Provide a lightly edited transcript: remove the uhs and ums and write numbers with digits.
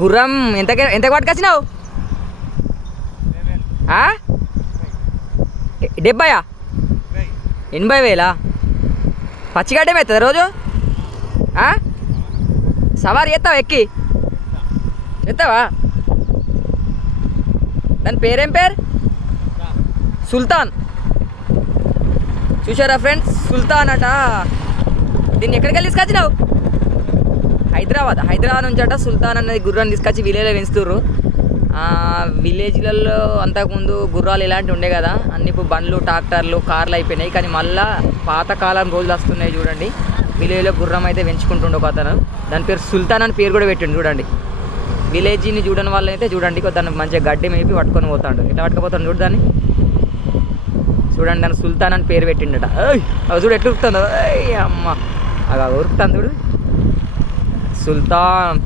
గుర్రం ఎంత పట్టుకొచ్చినావు? 70 80,000 పచ్చిగడ్డమే అవుతుంది రోజు. సవారీ ఎత్తావా? ఎక్కి ఎత్తావా? దాని పేరేం పేరు? సుల్తాన్. చూసారా ఫ్రెండ్స్, సుల్తాన్ అట. దీన్ని ఎక్కడికి వెళ్ళి తీసుకొచ్చినావు? హైదరాబాద్ నుంచి అట సుల్తాన్ అన్నది గుర్రాన్ని తీసుకొచ్చి విలేజ్లో పెంచుతుర్రు. విలేజ్లలో అంతకుముందు గుర్రాలు ఇలాంటివి ఉండే కదా, అన్ని ఇప్పుడు బండ్లు ట్రాక్టర్లు కార్లు అయిపోయినాయి. కానీ మళ్ళీ పాతకాలం రోజులు వస్తున్నాయి చూడండి. విలేజ్లో గుర్రం అయితే పెంచుకుంటుండే ఒక అతను, దాని పేరు సుల్తాన్ అని పేరు కూడా పెట్టిండు చూడండి. విలేజ్ని చూడని వాళ్ళు అయితే చూడండి, దాన్ని మంచిగా గడ్డి మేపి పట్టుకొని పోతాడు. ఎట్లా పట్టుకుపోతాడు చూడు దాన్ని, చూడండి. దాన్ని సుల్తాన్ అని పేరు పెట్టిండట. అవి చూడు ఎట్లా ఉరుకుతుందో, అమ్మ అలా ఉరుకుతాను చూడు. సుల్తాన్